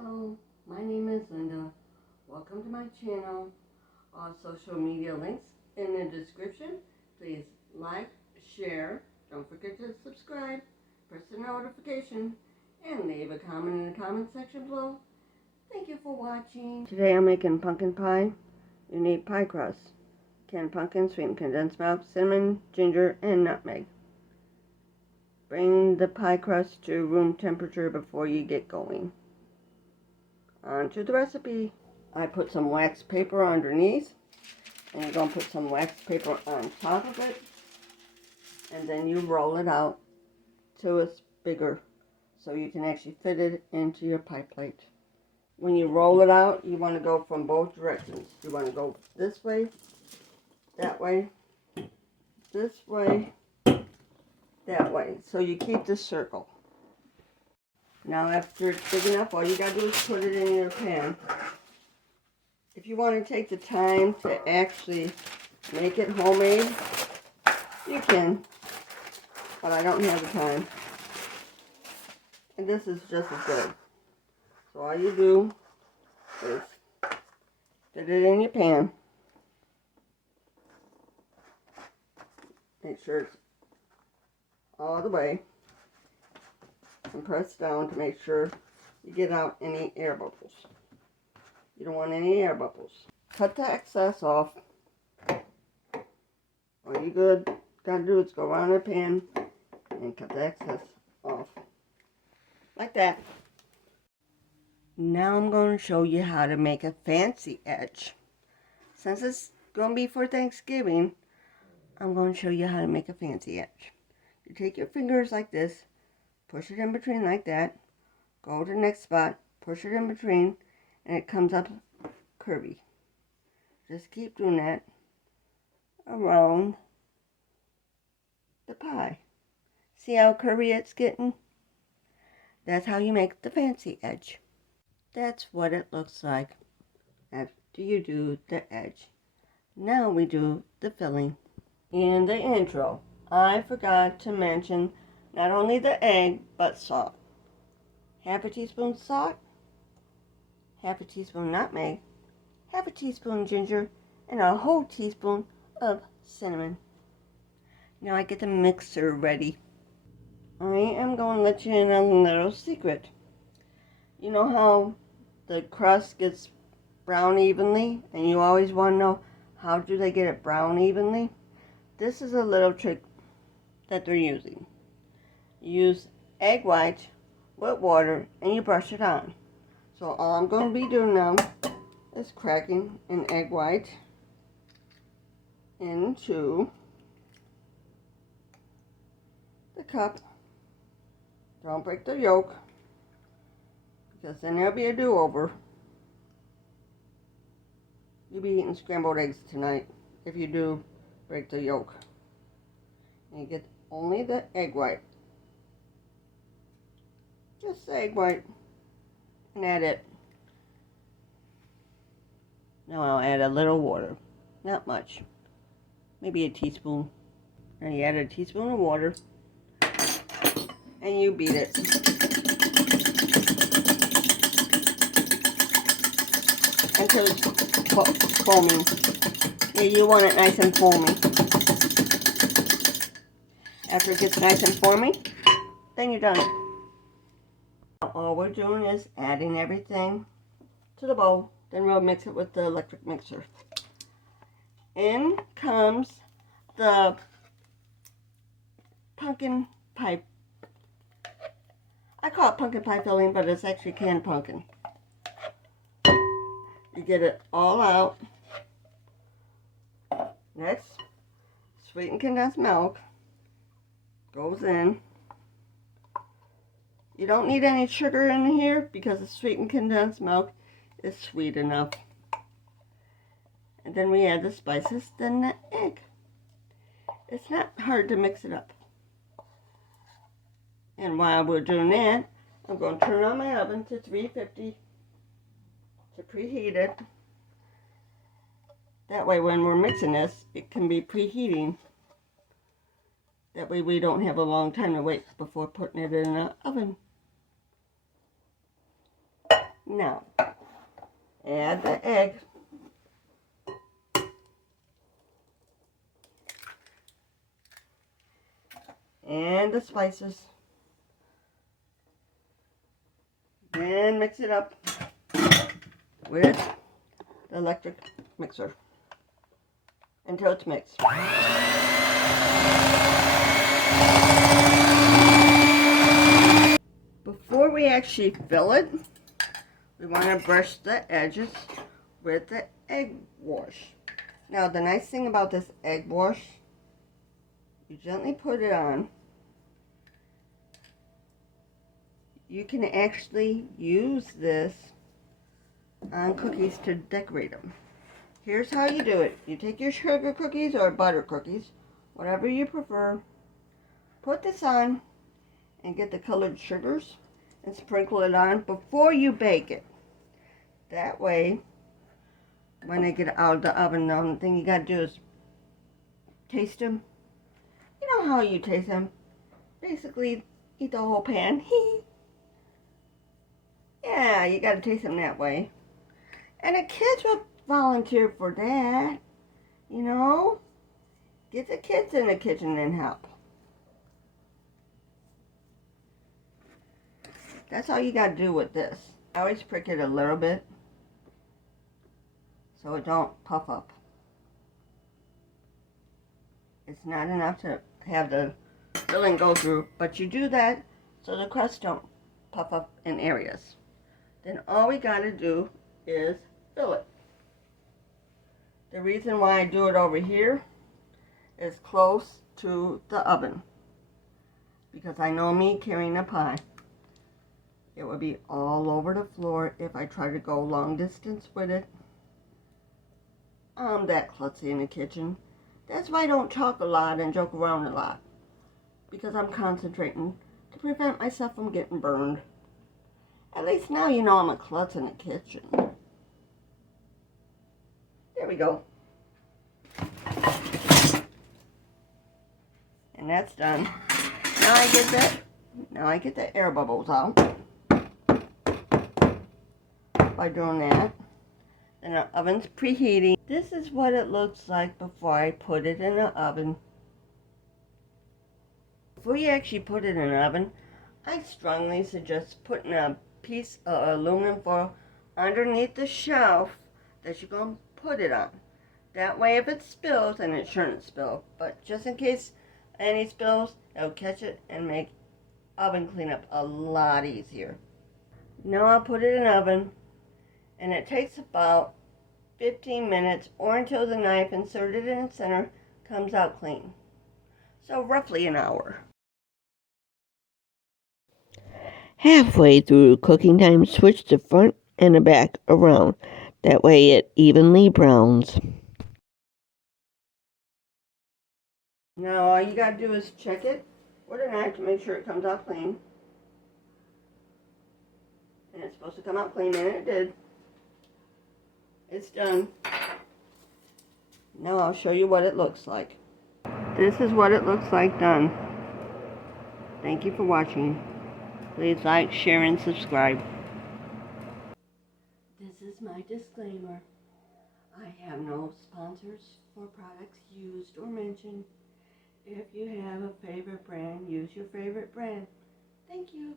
Hello, my name is Linda. Welcome to my channel. All social media links in the description. Please like, share, don't forget to subscribe, press the notification, and leave a comment in the comment section below. Thank you for watching. Today I'm making pumpkin pie. You need pie crust, canned pumpkin, sweetened condensed milk, cinnamon, ginger, and nutmeg. Bring the pie crust to room temperature before you get going. On to the recipe. I put some wax paper underneath, and you're going to put some wax paper on top of it, and then you roll it out till it's bigger so you can actually fit it into your pie plate. When you roll it out, you want to go from both directions. You want to go this way, that way, this way, that way, so you keep the circle. Now after it's big enough, all you got to do is put it in your pan. If you want to take the time to actually make it homemade, you can, but I don't have the time. And this is just as good. So all you do is fit it in your pan. Make sure it's all the way. And press down to make sure you get out any air bubbles. You don't want any air bubbles. Cut the excess off. All you gotta do is go around the pan and cut the excess off. Like that. Now I'm going to show you how to make a fancy edge. Since it's going to be for Thanksgiving, I'm going to show you how to make a fancy edge. You take your fingers like this, push it in between like that, go to the next spot, push it in between, and it comes up curvy. Just keep doing that around the pie. See how curvy it's getting? That's how you make the fancy edge. That's what it looks like after you do the edge. Now we do the filling. In the intro, I forgot to mention not only the egg, but salt. Half a teaspoon salt, half a teaspoon nutmeg, half a teaspoon ginger, and a whole teaspoon of cinnamon. Now I get the mixer ready. I am going to let you in on a little secret. You know how the crust gets brown evenly, and you always want to know how do they get it brown evenly? This is a little trick that they're using. You use egg white with water and you brush it on. So all I'm going to be doing now is cracking an egg white into the cup. Don't break the yolk, because then there'll be a do-over. You'll be eating scrambled eggs tonight if you do break the yolk. And you get only the egg white. Just the egg white. And add it. Now I'll add a little water. Not much. Maybe a teaspoon. And you add a teaspoon of water. And you beat it. Until it's foaming. Yeah, you want it nice and foamy. After it gets nice and foamy, then you're done. All we're doing is adding everything to the bowl. Then we'll mix it with the electric mixer. In comes the pumpkin pie. I call it pumpkin pie filling, but it's actually canned pumpkin. You get it all out. Next, sweetened condensed milk goes in. You don't need any sugar in here because the sweetened condensed milk is sweet enough. And then we add the spices, then the egg. It's not hard to mix it up. And while we're doing that, I'm going to turn on my oven to 350 to preheat it. That way when we're mixing this, it can be preheating. That way we don't have a long time to wait before putting it in the oven. Now, add the egg. And the spices. Then mix it up with the electric mixer until it's mixed. Before we actually fill it, we want to brush the edges with the egg wash. Now, the nice thing about this egg wash, you gently put it on. You can actually use this on cookies to decorate them. Here's how you do it. You take your sugar cookies or butter cookies, whatever you prefer, put this on and get the colored sugars and sprinkle it on before you bake it. That way, when they get out of the oven, the only thing you gotta do is taste them. You know how you taste them. Basically, eat the whole pan. Yeah, you gotta taste them that way. And the kids will volunteer for that. You know? Get the kids in the kitchen and help. That's all you gotta do with this. I always prick it a little bit so it don't puff up. It's not enough to have the filling go through, but you do that so the crust don't puff up in areas. Then all we gotta do is fill it. The reason why I do it over here is close to the oven, because I know me carrying a pie, it would be all over the floor if I try to go long distance with it. I'm that klutzy in the kitchen. That's why I don't talk a lot and joke around a lot, because I'm concentrating to prevent myself from getting burned. At least now you know I'm a klutz in the kitchen. There we go. And that's done. Now I get the air bubbles out by doing that. Then the oven's preheating. This is what it looks like before I put it in the oven. Before you actually put it in the oven, I strongly suggest putting a piece of aluminum foil underneath the shelf that you're going to put it on. That way if it spills, and it shouldn't spill, but just in case any spills, it'll catch it and make oven cleanup a lot easier. Now I'll put it in the oven, and it takes about 15 minutes or until the knife inserted in the center comes out clean. So roughly an hour. Halfway through cooking time, switch the front and the back around. That way it evenly browns. Now all you gotta do is check it with a knife to make sure it comes out clean. And it's supposed to come out clean, and it did. It's done. Now I'll show you what it looks like. This is what it looks like done. Thank you for watching. Please like, share, and subscribe. This is my disclaimer. I have no sponsors for products used or mentioned. If you have a favorite brand, use your favorite brand. Thank you.